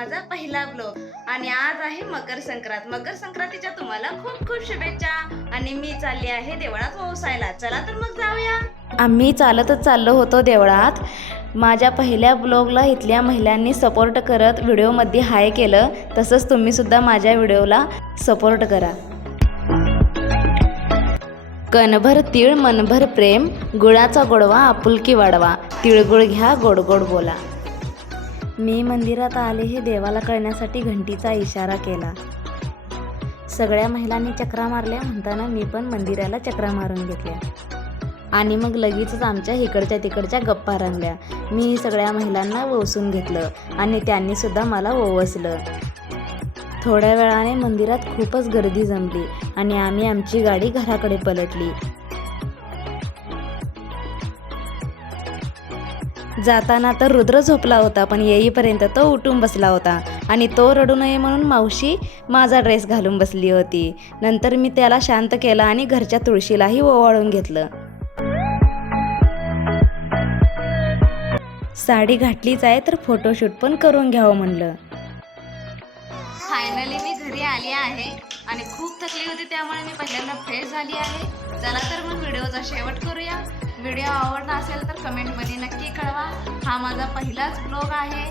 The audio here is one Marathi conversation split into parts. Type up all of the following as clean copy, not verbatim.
माझा पहिला ब्लॉग आणि आज आहे मकर संक्रांत. मकर संक्रांतीच्या तुम्हाला खूप खूप शुभेच्छा. आणि मी चालली आहे देवळात ओसायला. चला तर मग जाऊया. आम्ही चालतच चाललो होतो देवळात. माझ्या पहिल्या ब्लॉगला इथल्या महिलांनी सपोर्ट करत व्हिडिओमध्ये हाय केलं. तसंच तुम्ही सुद्धा माझ्या व्हिडिओला सपोर्ट करा. कणभर तीळ मनभर प्रेम, गुळाचा गोडवा आपुलकी वाढवा, तिळगुळ घ्या गोड गोड बोला. मी मंदिरात आले हे देवाला कळण्यासाठी घंटीचा इशारा केला. सगळ्या महिलांनी चक्रा मारल्या म्हणताना मी पण मंदिराला चक्रा मारून घेतल्या. आणि मग लगेचच आमच्या इकडच्या तिकडच्या गप्पा रंगल्या. मी सगळ्या महिलांना ओवसून घेतलं आणि त्यांनी सुद्धा मला ओवसलं. थोड्या वेळाने मंदिरात खूपच गर्दी जमली आणि आम्ही आमची गाडी घराकडे पलटली. जाताना तर रुद्र झोपला होता, पण येईपर्यंत तो उठून बसला होता आणि तो रडू नये म्हणून मावशी माझा ड्रेस घालून बसली होती. नंतर मी त्याला शांत केलं आणि घरच्या तुळशीलाही ओवाळून घेतलं. साडी घातलीच आहे तर फोटोशूट पण करून घ्यावं म्हणलं. फायनली मी घरी आली आहे आणि खूप थकली होती, त्यामुळे मी पहिल्यांदा फ्रेश झाली आहे. चला तर मग व्हिडिओचा शेवट करूया. व्हिडिओ आवडला असेल तर कमेंटमध्ये नक्की कळवा. हा माझा पहिलाच ब्लॉग आहे.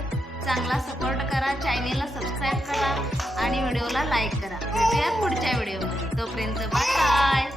चांगला सपोर्ट करा, चॅनेलला सबस्क्राईब करा आणि व्हिडिओला लाईक करा. भेटूया पुढच्या व्हिडिओमध्ये. तोपर्यंत बाय बाय.